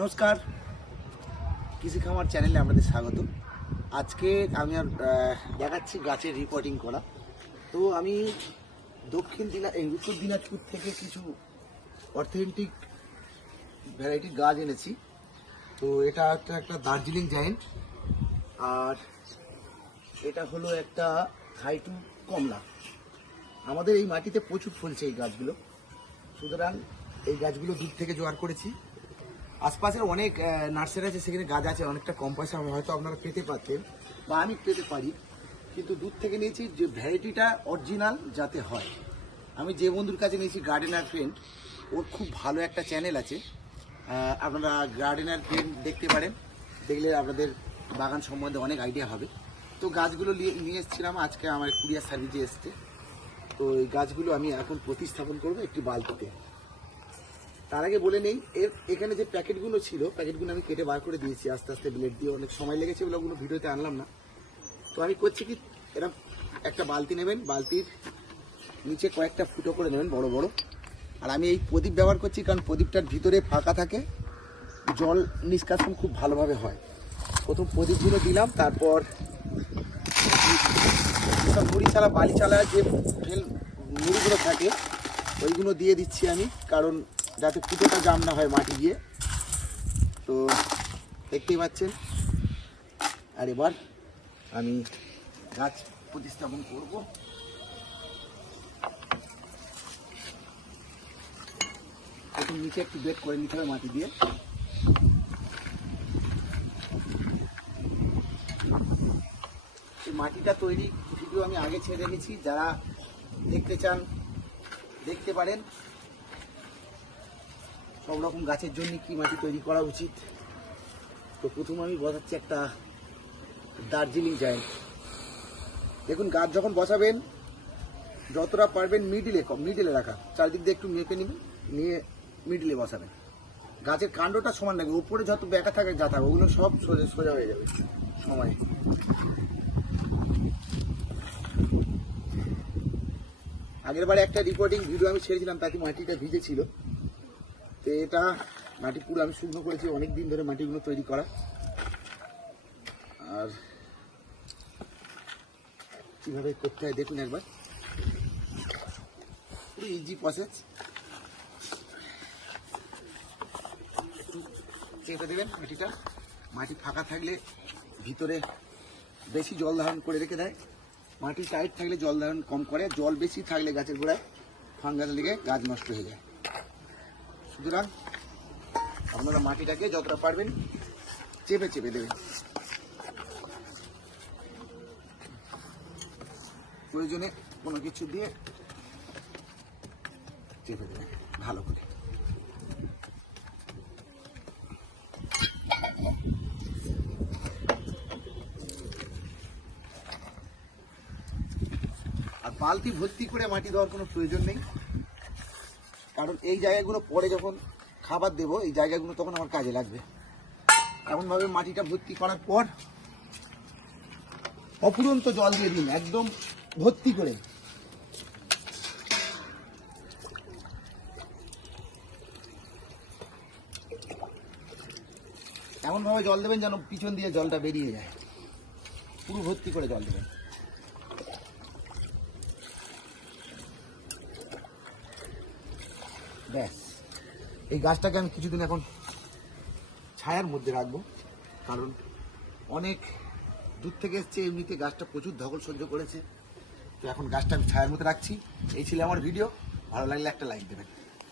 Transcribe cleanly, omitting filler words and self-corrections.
নমস্কার, কৃষি খামার চ্যানেলে আপনাদের স্বাগত। আজকে আমি দেখাচ্ছি গাছের রিপোর্টিং করা। তো আমি উত্তর দিনাজপুর থেকে কিছু অথেন্টিক ভ্যারাইটির গাছ এনেছি। তো এটা একটা দার্জিলিং জায়েন্ট, আর এটা হলো একটা হাইটু কমলা। আমাদের এই মাটিতে প্রচুর ফলছে এই গাছগুলো, সুতরাং এই গাছগুলো দূর থেকে জোগাড় করেছি। আশপাশের অনেক নার্সারি আছে, সেখানে গাছ আছে অনেকটা কম পয়সা হয়তো আপনারা পেতে পারতেন বা আমি পেতে পারি, কিন্তু দূর থেকে নিয়েছি যে ভ্যারাইটিটা অরিজিনাল যাতে হয়। আমি যে বন্ধুর কাছে নিয়েছি গার্ডেনার ফ্রেন্ড, ওর খুব ভালো একটা চ্যানেল আছে, আপনারা গার্ডেনার ফ্রেন্ড দেখতে পারেন, দেখলে আপনাদের বাগান সম্বন্ধে অনেক আইডিয়া হবে। তো গাছগুলো নিয়ে এসেছিলাম, আজকে আমার কুরিয়ার সার্ভিসে এসছে। তো এই গাছগুলো আমি এখন প্রতিস্থাপন করবো একটি বালতিতে। তার আগে বলে নেই, এখানে যে প্যাকেটগুলো ছিল, প্যাকেটগুলো আমি কেটে বার করে দিয়েছি আস্তে আস্তে ব্লেড দিয়ে। অনেক সময় লেগেছে, ওগুলো ভিডিওতে আনলাম না। তো আমি করছি কি, এরকম একটা বালতি নেবেন, বালতির নিচে কয়েকটা ফুটো করে নেবেন বড় বড়। আর আমি এই প্রদীপ ব্যবহার করছি, কারণ প্রদীপটার ভিতরে ফাঁকা থাকে, জল নিষ্কাশন খুব ভালোভাবে হয়। প্রথম প্রদীপগুলো দিলাম, তারপর মুড়ি চালা বালি চালা যে মুড়িগুলো থাকে ওইগুলো দিয়ে দিচ্ছি আমি, কারণ যাতে ফুটোটা জাম না হয় মাটি দিয়ে। তো দেখতেই পাচ্ছেন। আর এবার আমি গাছ প্রতিস্থাপন করব। এখন নিচে একটু বেড করে নিতে হবে মাটি দিয়ে। এই মাটিটা তৈরি ভিডিও আমি আগে ছেড়ে রেখেছি, যারা দেখতে চান দেখতে পারেন। সব রকম গাছের জন্য কি মাটি তৈরি করা উচিত। তো প্রথমে আমি বসাচ্ছি একটা দার্জিলিং জায়েন্ট। দেখুন, গাছ যখন বসাবেন যতটা পারবেন মিডিলে রাখা, চারদিক দিয়ে একটু মেপে নেবেন, নিয়ে মিডিলে বসাবেন। গাছের কাণ্ডটা সমান রাখবে, উপরে যত বেঁকা থাকে যা থাকে ওগুলো সব সোজা হয়ে যাবে সময়ে। আগের বারে একটা রিপোর্টিং ভিডিও আমি ছেড়েছিলাম, তাতে মাটিটা ভিজে ছিল। তো এটা মাটি পুরো আমি শুকনো করেছি, অনেক দিন ধরে মাটিগুলো তৈরি করা। আর কিভাবে করতে হয় দেখুন একবার, পুরো ইজি প্রসেস। একটু চেপে দেবেন মাটিটা। মাটি ফাঁকা থাকলে ভিতরে বেশি জল ধারণ করে রেখে দেয়, মাটি টাইট থাকলে জল ধারণ কম করে, জল বেশি থাকলে গাছের গোড়ায় ফাঙ্গাস লেগে গাছ নষ্ট হয়ে যায়। সুতরাং আপনারা মাটিটাকে যতটা পারবেন চেপে চেপে দেবেন, প্রয়োজনে কোনো কিছু দিয়ে চেপে দেবেন ভালো করে। আর বালতি ভর্তি করে মাটি দেওয়ার কোনো প্রয়োজন নেই, কারণ এই জায়গাগুলো পরে যখন খাবার দেবো এই জায়গাগুলো তখন আমার কাজে লাগবে। এমনভাবে মাটিটা ভর্তি করার পর অফুরন্ত জল দিয়ে দিন, একদম ভর্তি করে। এমনভাবে জল দেবেন যেন পিছন দিয়ে জলটা বেরিয়ে যায়, পুরো ভর্তি করে জল দেবেন। ব্যাস, এই গাছটাকে আমি কিছুদিন এখন ছায়ার মধ্যে রাখবো, কারণ অনেক দূর থেকে এসছে, এমনিতে গাছটা প্রচুর ধকল সহ্য করেছে। তো এখন গাছটা আমি ছায়ার মধ্যে রাখছি। এই ছিল আমার ভিডিও, ভালো লাগলে একটা লাইক দেবেন।